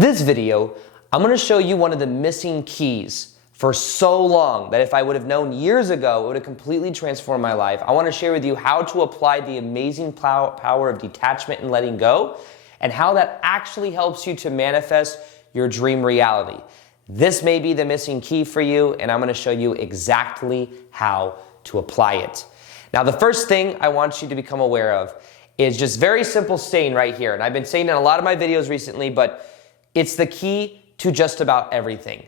this video, I'm going to show you one of the missing keys for so long that if I would have known years ago, it would have completely transformed my life. I want to share with you how to apply the amazing power of detachment and letting go, and how that actually helps you to manifest your dream reality. This may be the missing key for you, and I'm going to show you exactly how to apply it. Now, the first thing I want you to become aware of is just very simple saying right here. And I've been saying in a lot of my videos recently, but it's the key to just about everything.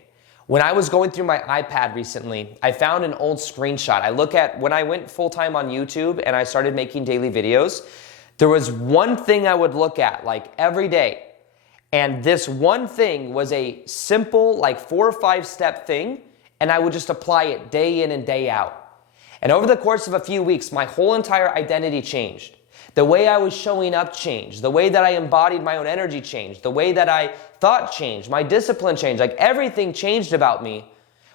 When I was going through my iPad recently, I found an old screenshot. I look at when I went full-time on YouTube and I started making daily videos, there was one thing I would look at like every day. And this one thing was a simple, like 4 or 5 step thing, and I would just apply it day in and day out. And over the course of a few weeks, my whole entire identity changed. The way I was showing up changed. The way that I embodied my own energy changed. The way that I thought changed. My discipline changed. Like everything changed about me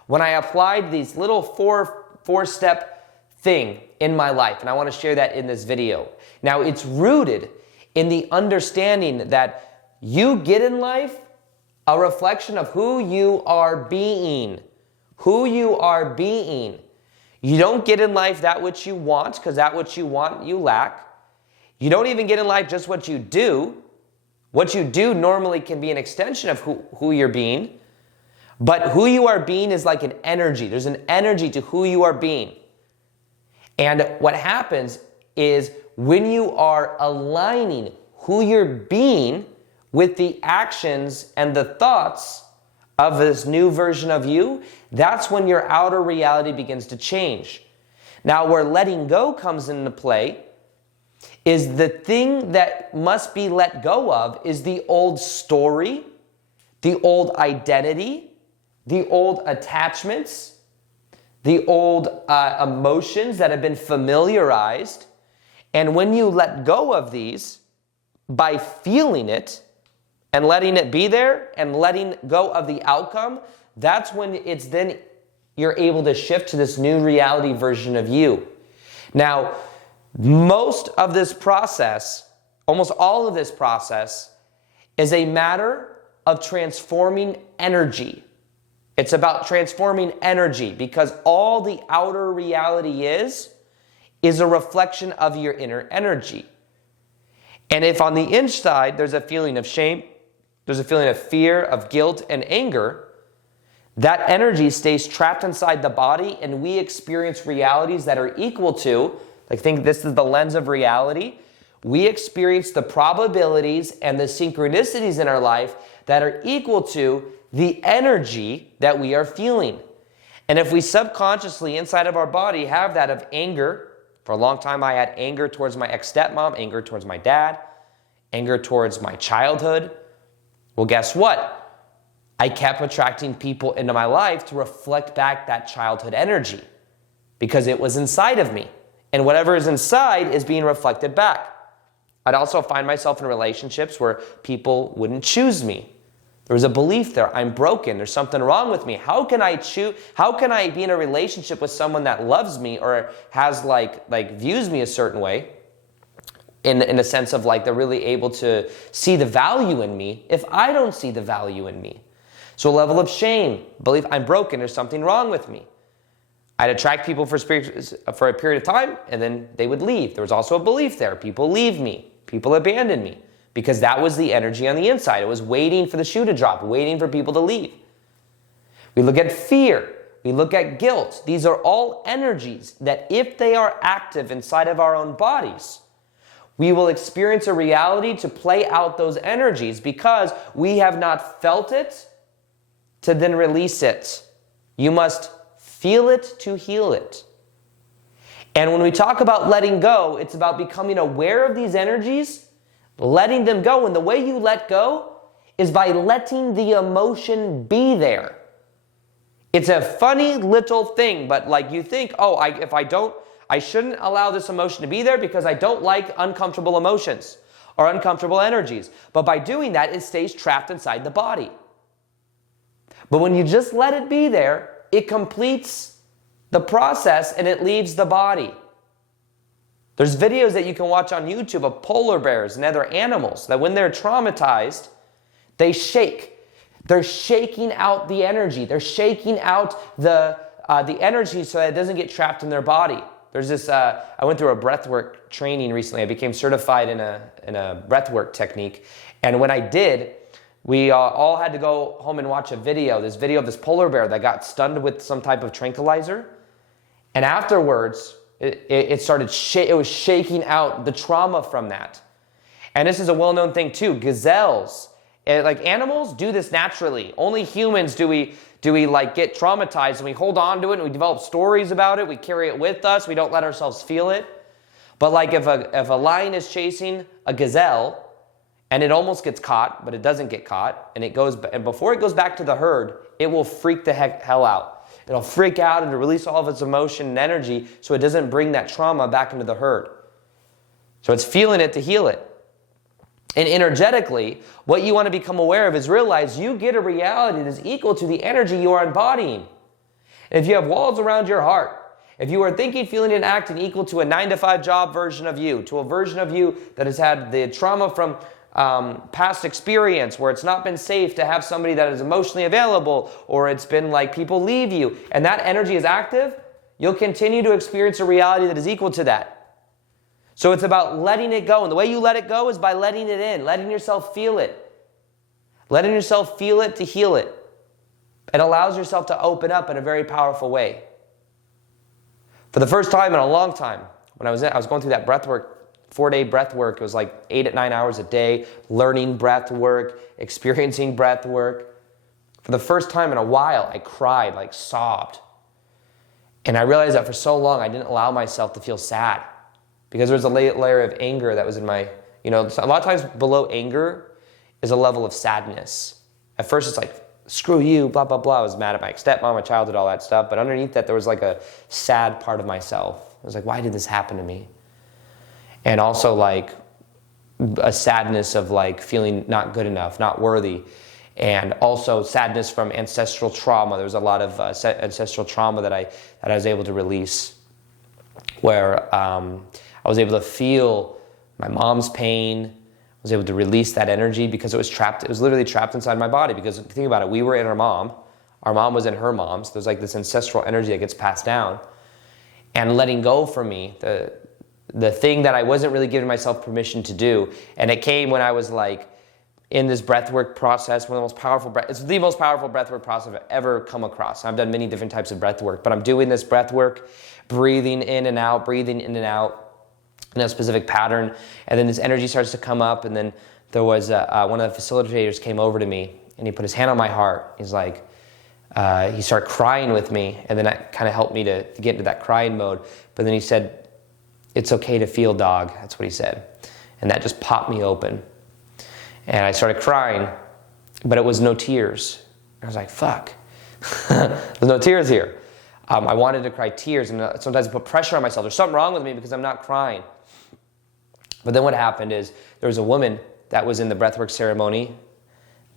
when I applied these little four step thing in my life. And I want to share that in this video. Now, it's rooted in the understanding that you get in life a reflection of who you are being. Who you are being. You don't get in life that which you want, because that which you want you lack. You don't even get in life just what you do. What you do normally can be an extension of who you're being. But who you are being is like an energy. There's an energy to who you are being. And what happens is when you are aligning who you're being with the actions and the thoughts of this new version of you, that's when your outer reality begins to change. Now, where letting go comes into play is the thing that must be let go of is the old story, the old identity, the old attachments, the old emotions that have been familiarized. And when you let go of these by feeling it and letting it be there and letting go of the outcome, that's when it's then you're able to shift to this new reality version of you. Now, most of this process, almost all of this process, is a matter of transforming energy. It's about transforming energy because all the outer reality is a reflection of your inner energy. And if on the inside there's a feeling of shame, there's a feeling of fear, of guilt, and anger, that energy stays trapped inside the body, and we experience realities that are equal to, I think this is the lens of reality. We experience the probabilities and the synchronicities in our life that are equal to the energy that we are feeling. And if we subconsciously inside of our body have that of anger, for a long time I had anger towards my ex-stepmom, anger towards my dad, anger towards my childhood. Well, guess what? I kept attracting people into my life to reflect back that childhood energy because it was inside of me. And whatever is inside is being reflected back. I'd also find myself in relationships where people wouldn't choose me. There was a belief there, I'm broken, there's something wrong with me. How can I be in a relationship with someone that loves me or has views me a certain way in a sense of like they're really able to see the value in me if I don't see the value in me? So a level of shame, belief I'm broken, there's something wrong with me. I'd attract people for a period of time, and then they would leave. There was also a belief there. People leave me. People abandon me. Because that was the energy on the inside. It was waiting for the shoe to drop, waiting for people to leave. We look at fear. We look at guilt. These are all energies that if they are active inside of our own bodies, we will experience a reality to play out those energies because we have not felt it to then release it. You must feel it to heal it. And when we talk about letting go, it's about becoming aware of these energies, letting them go. And the way you let go is by letting the emotion be there. It's a funny little thing, but like you think, I shouldn't allow this emotion to be there because I don't like uncomfortable emotions or uncomfortable energies. But by doing that, it stays trapped inside the body. But when you just let it be there, it completes the process and it leaves the body. There's videos that you can watch on YouTube of polar bears and other animals that when they're traumatized, They shake. They're shaking out the energy. They're shaking out the energy so that it doesn't get trapped in their body. There's this, I went through a breathwork training recently. I became certified in a breathwork technique. And when I did, we all had to go home and watch this video of this polar bear that got stunned with some type of tranquilizer. And afterwards, it was shaking out the trauma from that. And this is a well-known thing too. Gazelles, like animals, do this naturally. Only humans do we like get traumatized and we hold on to it and we develop stories about it. We carry it with us. We don't let ourselves feel it. But like if a lion is chasing a gazelle and it almost gets caught, but it doesn't get caught, and before it goes back to the herd, it will freak the hell out. It'll freak out and release all of its emotion and energy so it doesn't bring that trauma back into the herd. So it's feeling it to heal it. And energetically, what you want to become aware of is realize you get a reality that is equal to the energy you are embodying. And if you have walls around your heart, if you are thinking, feeling, and acting equal to a 9-to-5 job version of you, to a version of you that has had the trauma from past experience where it's not been safe to have somebody that is emotionally available, or it's been like people leave you, and that energy is active, you'll continue to experience a reality that is equal to that. So it's about letting it go. And the way you let it go is by letting it in, letting yourself feel it. Letting yourself feel it to heal it. It allows yourself to open up in a very powerful way. For the first time in a long time, when I was going through that breath work, 4-day breath work, it was like 8 to 9 hours a day, learning breath work, experiencing breath work. For the first time in a while, I cried, like sobbed. And I realized that for so long, I didn't allow myself to feel sad. Because there was a layer of anger that was in my, a lot of times below anger is a level of sadness. At first it's like, screw you, blah, blah, blah. I was mad at my stepmom, my childhood, all that stuff. But underneath that, there was like a sad part of myself. I was like, why did this happen to me? And also like a sadness of like feeling not good enough, not worthy. And also sadness from ancestral trauma. There was a lot of ancestral trauma that I was able to release, where I was able to feel my mom's pain. I was able to release that energy because it was trapped. It was literally trapped inside my body. Because think about it, we were in our mom was in her mom. So there's like this ancestral energy that gets passed down. And letting go for me, the thing that I wasn't really giving myself permission to do, and it came when I was like in this breathwork process, it's the most powerful breathwork process I've ever come across. I've done many different types of breathwork, but I'm doing this breathwork, breathing in and out in a specific pattern, and then this energy starts to come up, and then there was one of the facilitators came over to me, and he put his hand on my heart. He's like, he started crying with me, and then that kind of helped me to get into that crying mode. But then he said, "It's okay to feel, dog." That's what he said. And that just popped me open. And I started crying, but it was no tears. I was like, fuck. There's no tears here. I wanted to cry tears, and sometimes I put pressure on myself. There's something wrong with me because I'm not crying. But then what happened is there was a woman that was in the breathwork ceremony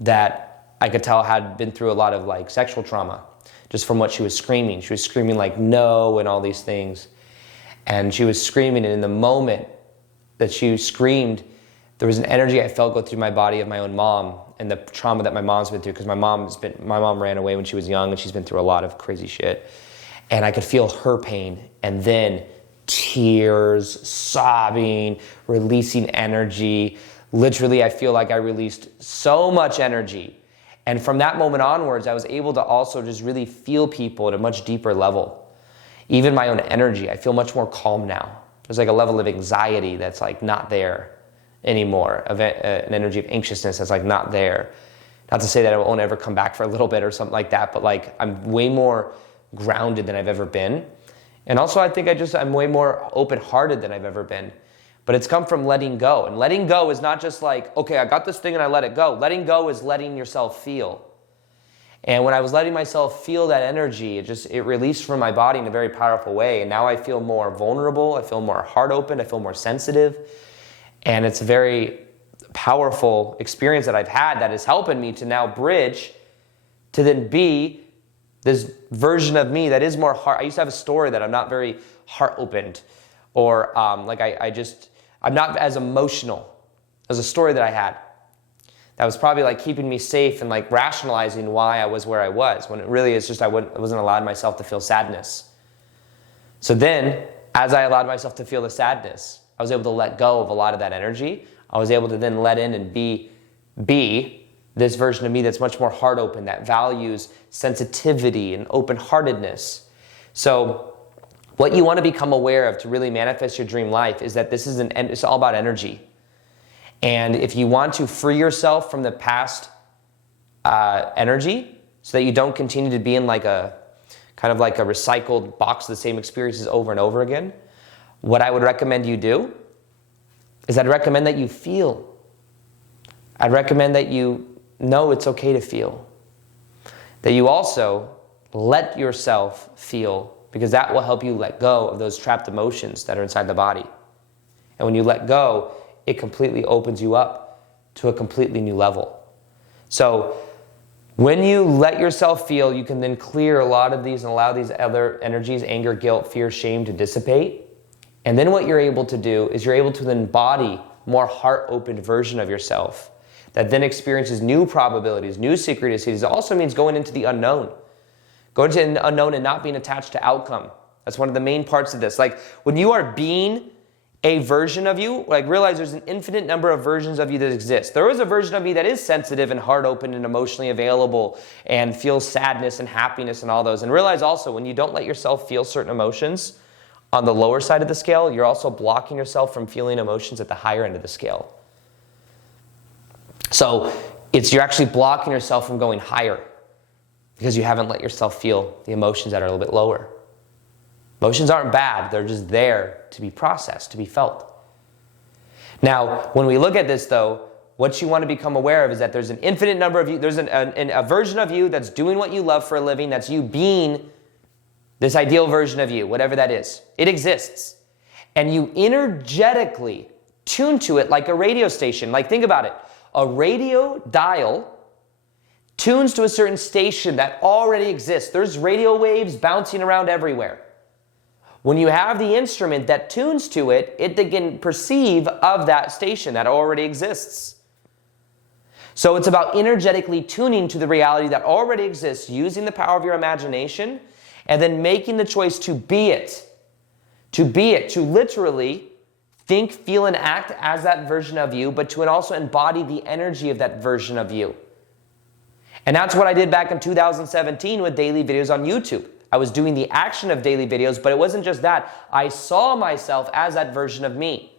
that I could tell had been through a lot of like sexual trauma just from what she was screaming. She was screaming like no and all these things. And she was screaming, and in the moment that she screamed, there was an energy I felt go through my body of my own mom and the trauma that my mom's been through, because my mom ran away when she was young, and she's been through a lot of crazy shit. And I could feel her pain, and then tears, sobbing, releasing energy. Literally, I feel like I released so much energy. And from that moment onwards, I was able to also just really feel people at a much deeper level. Even my own energy, I feel much more calm now. There's like a level of anxiety that's like not there anymore, an energy of anxiousness that's like not there. Not to say that it won't ever come back for a little bit or something like that, but like I'm way more grounded than I've ever been. And also I think I'm way more open-hearted than I've ever been. But it's come from letting go. And letting go is not just like, okay, I got this thing and I let it go. Letting go is letting yourself feel. And when I was letting myself feel that energy, it released from my body in a very powerful way. And now I feel more vulnerable. I feel more heart open. I feel more sensitive. And it's a very powerful experience that I've had that is helping me to now bridge to then be this version of me that is more heart. I used to have a story that I'm not very heart opened, or I'm not as emotional. There's a story that I had that was probably like keeping me safe and like rationalizing why I was where I was, when it really is just I wasn't allowing myself to feel sadness. So then, as I allowed myself to feel the sadness, I was able to let go of a lot of that energy. I was able to then let in and be this version of me that's much more heart open, that values sensitivity and open-heartedness. So what you want to become aware of to really manifest your dream life is that it's all about energy. And if you want to free yourself from the past energy so that you don't continue to be in like a kind of like a recycled box of the same experiences over and over again, what I would recommend you do is I'd recommend that you feel. I'd recommend that you know it's okay to feel. That you also let yourself feel, because that will help you let go of those trapped emotions that are inside the body. And when you let go, it completely opens you up to a completely new level. So when you let yourself feel, you can then clear a lot of these and allow these other energies, anger, guilt, fear, shame, to dissipate. And then what you're able to do is you're able to then embody more heart-open version of yourself that then experiences new probabilities, new synchronicities. It also means going into the unknown. Going into the unknown and not being attached to outcome. That's one of the main parts of this. Like when you are being a version of you, like realize there's an infinite number of versions of you that exist. There is a version of me that is sensitive and heart open and emotionally available and feels sadness and happiness and all those. And realize also when you don't let yourself feel certain emotions on the lower side of the scale, you're also blocking yourself from feeling emotions at the higher end of the scale. So you're actually blocking yourself from going higher because you haven't let yourself feel the emotions that are a little bit lower. Emotions aren't bad, they're just there to be processed, to be felt. Now, when we look at this though, what you want to become aware of is that there's an infinite number of you, there's a version of you that's doing what you love for a living, that's you being this ideal version of you, whatever that is. It exists. And you energetically tune to it like a radio station. Like think about it. A radio dial tunes to a certain station that already exists. There's radio waves bouncing around everywhere. When you have the instrument that tunes to it, it can perceive of that station that already exists. So it's about energetically tuning to the reality that already exists, using the power of your imagination, and then making the choice to be it. To be it, to literally think, feel, and act as that version of you, but to also embody the energy of that version of you. And that's what I did back in 2017 with daily videos on YouTube. I was doing the action of daily videos, but it wasn't just that. I saw myself as that version of me.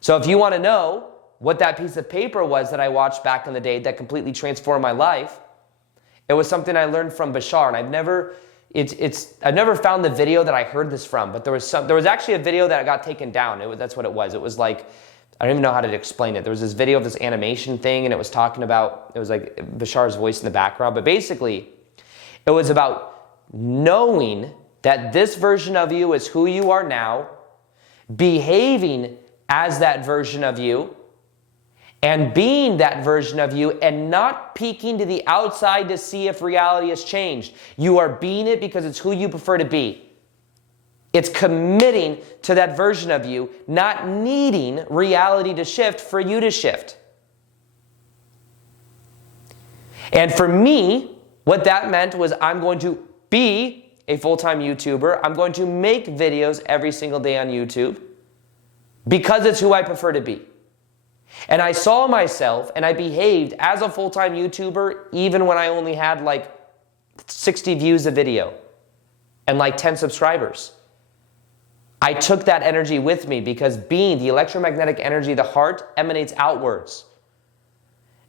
So if you want to know what that piece of paper was that I watched back in the day that completely transformed my life, it was something I learned from Bashar, and I've never found the video that I heard this from, but there was actually a video that got taken down. That's what it was. It was like, I don't even know how to explain it. There was this video of this animation thing, and it was talking about, it was like Bashar's voice in the background, but basically, it was about knowing that this version of you is who you are now, behaving as that version of you, and being that version of you, and not peeking to the outside to see if reality has changed. You are being it because it's who you prefer to be. It's committing to that version of you, not needing reality to shift for you to shift. And for me, what that meant was I'm going to be a full-time YouTuber. I'm going to make videos every single day on YouTube because it's who I prefer to be. And I saw myself and I behaved as a full-time YouTuber even when I only had like 60 views a video and like 10 subscribers. I took that energy with me because being the electromagnetic energy, the heart emanates outwards.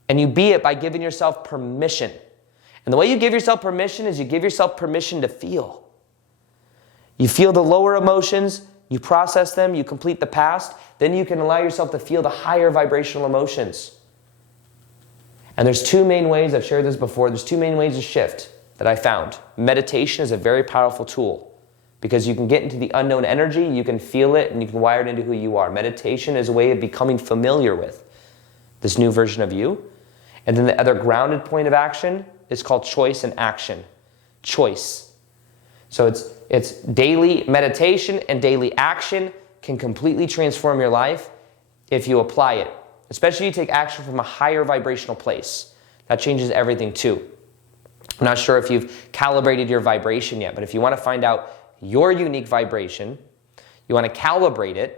And you be it by giving yourself permission. And the way you give yourself permission is you give yourself permission to feel. You feel the lower emotions, you process them, you complete the past, then you can allow yourself to feel the higher vibrational emotions. And there's two main ways, I've shared this before, there's two main ways to shift that I found. Meditation is a very powerful tool because you can get into the unknown energy, you can feel it, and you can wire it into who you are. Meditation is a way of becoming familiar with this new version of you. And then the other grounded point of action is called choice and action. Choice. So it's daily meditation and daily action can completely transform your life if you apply it. especially if you take action from a higher vibrational place. That changes everything too. I'm not sure if you've calibrated your vibration yet, but if you want to find out your unique vibration, you want to calibrate it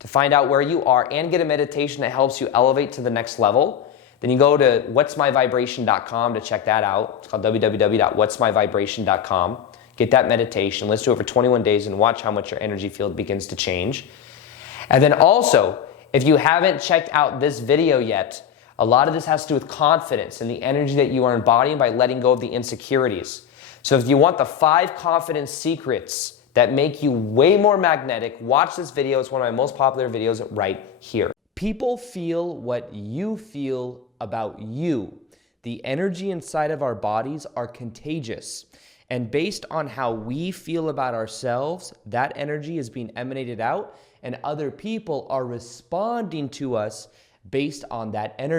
to find out where you are and get a meditation that helps you elevate to the next level, then you go to whatsmyvibration.com to check that out. It's called www.whatsmyvibration.com. Get that meditation. Let's do it for 21 days and watch how much your energy field begins to change. And then also, if you haven't checked out this video yet, a lot of this has to do with confidence and the energy that you are embodying by letting go of the insecurities. So if you want the 5 confidence secrets that make you way more magnetic, watch this video. It's one of my most popular videos right here. People feel what you feel about you. The energy inside of our bodies are contagious. And based on how we feel about ourselves, that energy is being emanated out, and other people are responding to us based on that energy.